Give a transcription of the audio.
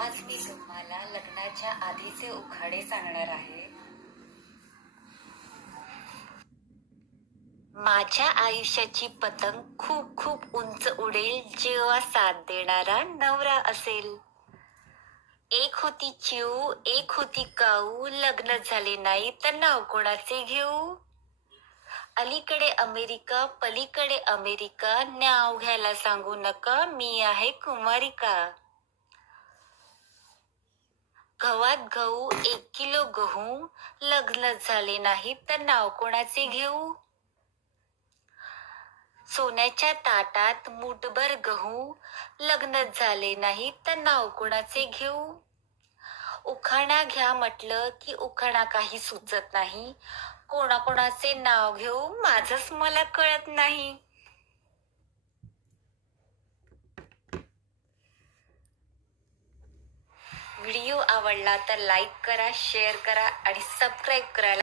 आज मी तुम्हाला लग्नाच्या आधीचे उखाणे सांगणार आहे. माझ्या आयुष्याची पतंग खूप खूप उंच उडेल जेव्हा साथ देणारा नवरा असेल. एक होती चिऊ, एक होती काऊ, लग्न झाले नाही तर नाव कोणाचे घेऊ. अलीकडे अमेरिका, पलीकडे अमेरिका, नाव घ्यायला सांगू नका, मी आहे कुमारिका. गव्हात गहू, 1 किलो गहू, लग्न झाले नाही तर नाव कोणाचे घेऊ. सोन्याच्या ताटात मूठभर गहू, लग्न झाले नाही तर नाव कोणाचे घेऊ. उखाणा घ्या म्हटलं की उखाणा काही सुचत नाही, कोणाकोणाचे नाव घेऊ माझंच मला कळत नाही. व्हिडिओ आवडला तर लाईक करा, शेअर करा आणि सबस्क्राईब करायला